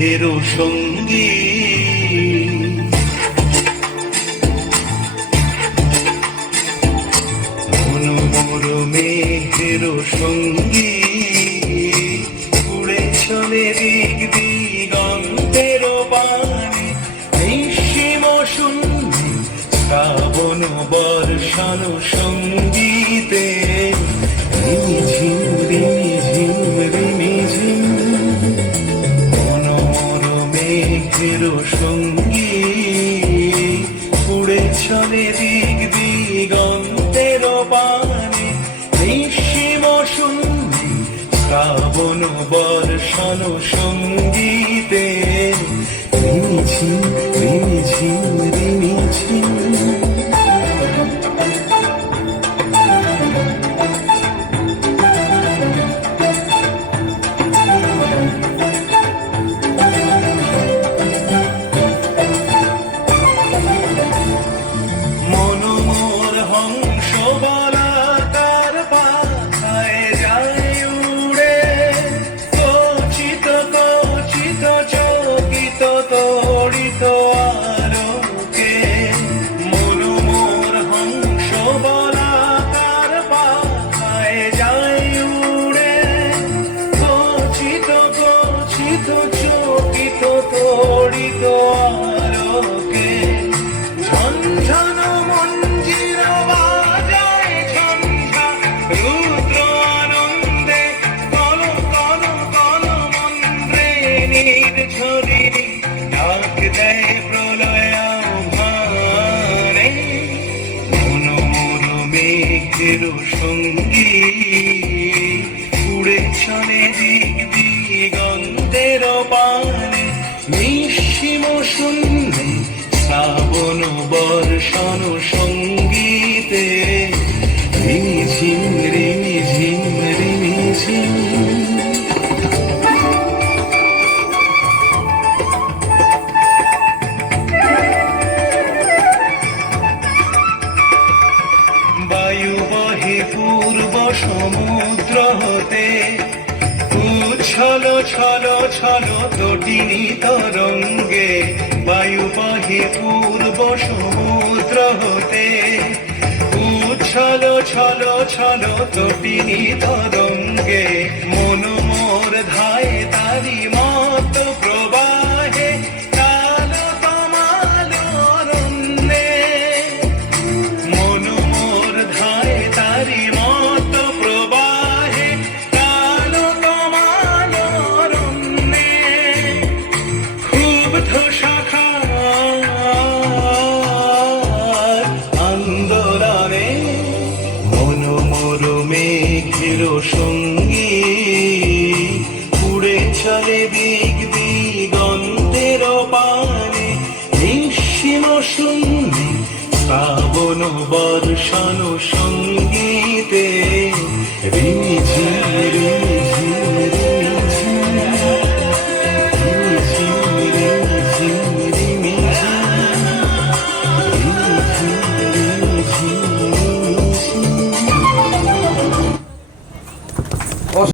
মেঘের সঙ্গী, মনোমর মেঘের সঙ্গী, উড়ে চলে দিক দিগন্তের পানে, নিঃসীম শূন্যে শ্রাবণ বর্ষণ সঙ্গীতে, রিমিঝিম রিমিঝিম রিমিঝিম, মনোমর মেঘের সঙ্গী, উড়ে চলে দিক দিগন্তের পানে, নিঃসীম শূন্যে শ্রাবণ বর্ষণ সঙ্গীতে, রিমিঝিম রিমিঝিম রিমিঝিম। মনোমর হংস বলাকার পাখায় যায় উড়ে, কচিত কচিত চকিত তড়িত আলোকে, মনোমর হংস বলাকার পাখায় যায় উড়ে, কচিত কচিত চকিত তড়িত আলোকে, ঝনঝন মঞ্জির বাজায় ঝঞ্ঝা, রুদ্র আনন্দে কল কল কল মন্ত্রে নির্ঝরিণী, ডাক দেয় প্রলয় আহ্বানে, মনোমর মেঘের সঙ্গী, উড়ে চলে দিক দিগন্তের পানে, নিঃসীম শূন্যে শ্রাবণ বর্ষণ সঙ্গীতে, রিমিঝিম রিমিঝিম রিমিঝিম। বায়ু বহে পূর্ব সমুদ্র হতে, উচ্ছল ছল ছল তটিনী তরঙ্গে, বায়ু বহে পূর্ব সমুদ্র হতে, উচ্ছল ছল ছল তটিনী তরঙ্গে, মনোমর ধায় তারি মত প্রবাহে, কাল তমাল অরণ্যে, মনোমর ধায় তারি মত প্রবাহে, কাল তমাল অরণ্যে, ক্ষুব্ধ শাখার আন্দোলনে, মনোমর মেঘের সঙ্গী, উড়ে চলে দিক দিগন্তের পানে, নিঃসীম শূন্যে শ্রাবণ বর্ষণ সঙ্গীতে, রিমিঝিম